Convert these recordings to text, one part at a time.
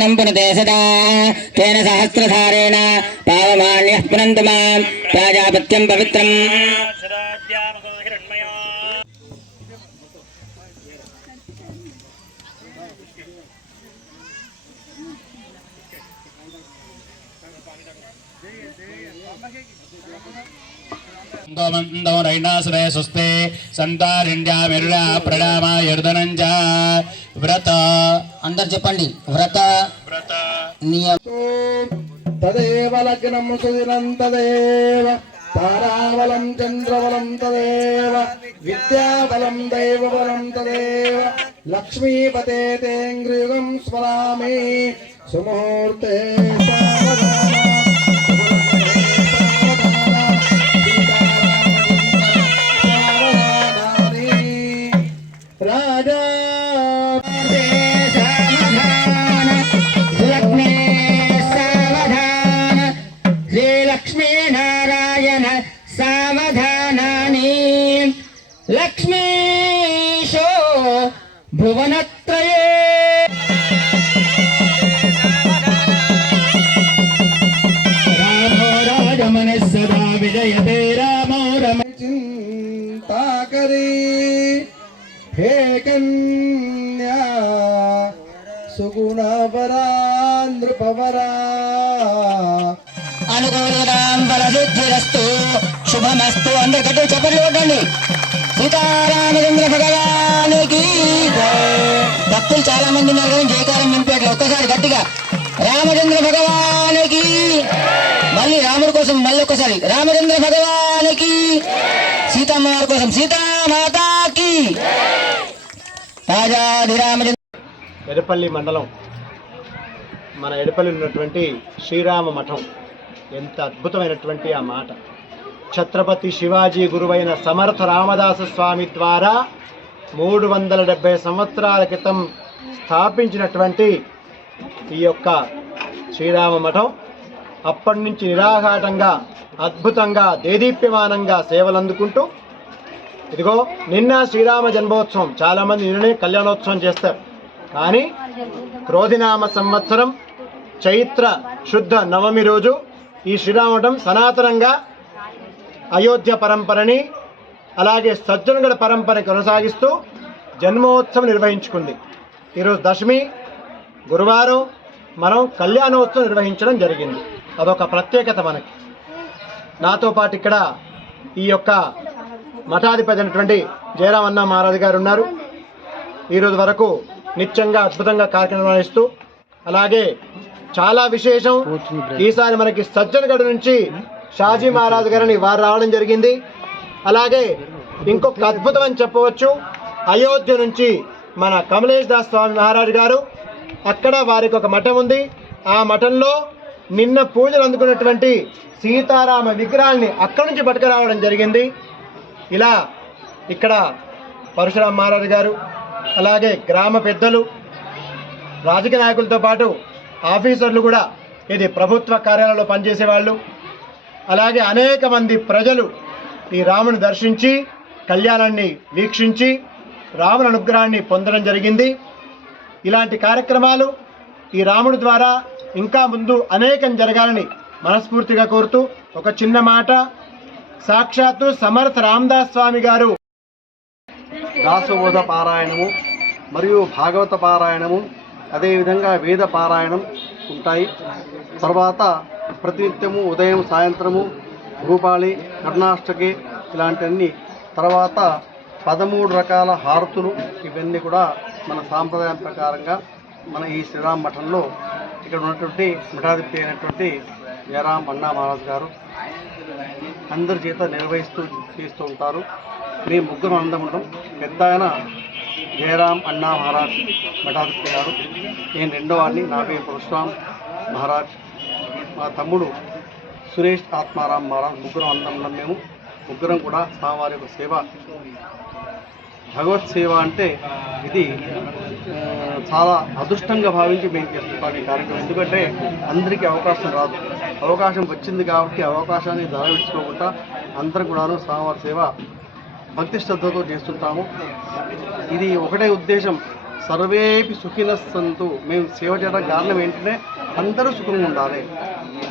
ஞானம் புனதேசதா தேன சஹசிரசாரேண பாவமான்ய புனந்து மாம் ராஜாபத்தியம் Thank you. రైణాశ్రయ స్వస్తే సంతారిణ్యామిరుళ ప్రణామ యర్ధనంజ వ్రత అందరు చెప్పండి. వ్రత వ్రత నియమ తదేవ లగ్నం సుదినం తారావలం చంద్రవలం తదేవ విద్యాబలం దైవబలం తదేవ లక్ష్మీపతే తేంగ్రియుగం స్మరామి సుముహూర్తే లక్ష్మీశో భువనత్రయే. రామో రాజమన సదా విజయతే రామో రమ చింతాకరీ హే కన్యా సుగుణవరా నృపవరా. అనుకూలం బలసిద్ధిరస్తు శుభమస్తు అందరికీ చెప్పలు కొట్టండి సీతారామచంద్ర భగవానికి భక్తులు చాలా మంది ఉన్నారు కానీ జయకారం నింపేట్లు ఒక్కసారి గట్టిగా. రామచంద్ర భగవానికి మళ్ళీ రాముడి కోసం మళ్ళీ ఒక్కసారి. రామచంద్ర భగవానికి సీతమ్మ కోసం సీతామాతకి రాజాది రామచంద్ర ఎడపల్లి మండలం. మన ఎడపల్లి ఉన్నటువంటి శ్రీరామ మఠం. ఎంత అద్భుతమైనటువంటి ఆ మాట. ఛత్రపతి శివాజీ గురువైన సమర్థ రామదాస స్వామి ద్వారా మూడు వందల డెబ్భై సంవత్సరాల క్రితం స్థాపించినటువంటి ఈ యొక్క శ్రీరామ మఠం అప్పటి నుంచి నిరాఘాటంగా అద్భుతంగా దేదీప్యమానంగా సేవలు అందుకుంటూ ఇదిగో నిన్న శ్రీరామ జన్మోత్సవం. చాలామంది నిన్ననే కళ్యాణోత్సవం చేస్తారు. కానీ క్రోధినామ సంవత్సరం చైత్ర శుద్ధ నవమి రోజు ఈ శ్రీరామటం సనాతనంగా అయోధ్య పరంపరని అలాగే సజ్జనుగడ పరంపరని కొనసాగిస్తూ జన్మోత్సవం నిర్వహించుకుంది. ఈరోజు దశమి గురువారం మనం కళ్యాణోత్సవం నిర్వహించడం జరిగింది. అదొక ప్రత్యేకత మనకి. నాతో పాటు ఇక్కడ ఈ యొక్క మఠాధిపతి అయినటువంటి జయరామన్న మహారాజు గారు ఉన్నారు. ఈరోజు వరకు నిత్యంగా అద్భుతంగా కార్యక్రమం నిర్వహిస్తూ అలాగే చాలా విశేషం ఈసారి మనకి సజ్జనగఢ నుంచి షాజీ మహారాజు గారిని వారు రావడం జరిగింది. అలాగే ఇంకొక అద్భుతం అని చెప్పవచ్చు. అయోధ్య నుంచి మన కమలేష్ దాస్ స్వామి మహారాజు గారు అక్కడ వారికి ఒక మఠం ఉంది. ఆ మఠంలో నిన్న పూజలు అందుకున్నటువంటి సీతారామ విగ్రహాన్ని అక్కడి నుంచి పట్టుకురావడం జరిగింది. ఇలా ఇక్కడ పరశురామ మహారాజు గారు అలాగే గ్రామ పెద్దలు రాజకీయ నాయకులతో పాటు ఆఫీసర్లు కూడా ఇది ప్రభుత్వ కార్యాలయంలో పనిచేసే వాళ్ళు అలాగే అనేక మంది ప్రజలు ఈ రాముని దర్శించి కళ్యాణాన్ని వీక్షించి రాముని అనుగ్రహాన్ని పొందడం జరిగింది. ఇలాంటి కార్యక్రమాలు ఈ రాముడి ద్వారా ఇంకా ముందు అనేకం జరగాలని మనస్ఫూర్తిగా కోరుతూ ఒక చిన్న మాట. సాక్షాత్తు సమర్థ రామదాస్ స్వామి గారు దాసబోధ పారాయణము మరియు భాగవత పారాయణము అదేవిధంగా వేద పారాయణం ఉంటాయి తర్వాత ప్రతినిత్యము ఉదయం సాయంత్రము భూపాళి కర్ణాష్టకి ఇలాంటివన్నీ. తర్వాత పదమూడు రకాల హారతులు. ఇవన్నీ కూడా మన సాంప్రదాయం ప్రకారంగా మన ఈ శ్రీరామ్ మఠంలో ఇక్కడ ఉన్నటువంటి మఠాధిపతి అయినటువంటి జయరాం అన్నా మహారాజ్ గారు అందరి చేత నిర్వహిస్తూ చేస్తూ ఉంటారు. మీ ముగ్గురు అందం ఉండడం పెద్ద ఆయన జయరామ్ అన్నా మహారాజ్ మఠాధిపతి గారు. నేను రెండో వాడిని నా పేరు పరశురామ్ మహారాజ్. మా తమ్ముడు సురేష్ ఆత్మారాం మహారాజ్ ముగ్గురం అన్నం మేము. ముగ్గురం కూడా స్వామివారి యొక్క సేవ భగవత్ సేవ అంటే ఇది చాలా అదృష్టంగా భావించి మేము చేస్తుంటాం ఈ కార్యక్రమం. ఎందుకంటే అందరికీ అవకాశం రాదు. అవకాశం వచ్చింది కాబట్టి అవకాశాన్ని ధరవించుకోకుండా అందరూ కూడాను స్వామివారి సేవ భక్తి శ్రద్ధతో చేస్తుంటాము. ఇది ఒకటే ఉద్దేశం. సర్వేపి సుఖిన సంతు మేము సేవ చేయడం కారణం ఏంటంటే అందరూ సుఖంగా ఉండాలి.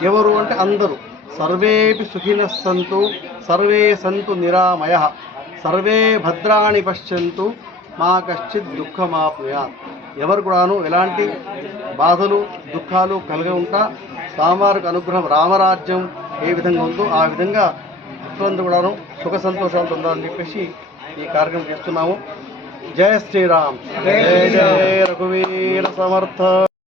ఎవరు అంటే అందరూ. సర్వేపి సుఖిన సంతు సర్వే సంతు నిరామయ. సర్వే భద్రాణి పశ్యంతు. మా కశ్చిత్ దుఃఖమాప్నుయా ఎవరు కూడాను ఎలాంటి బాధలు దుఃఖాలు కలిగి ఉంటా స్వామివారికి అనుగ్రహం రామరాజ్యం ఏ విధంగా ఉందో ఆ విధంగా భక్తులందరూ కూడాను సుఖ సంతోషాలతో ఉండాలని చెప్పేసి ఈ కార్యక్రమం చేస్తున్నాము. జయ శ్రీరామ్. జయ జయ రఘువీర సమర్థ.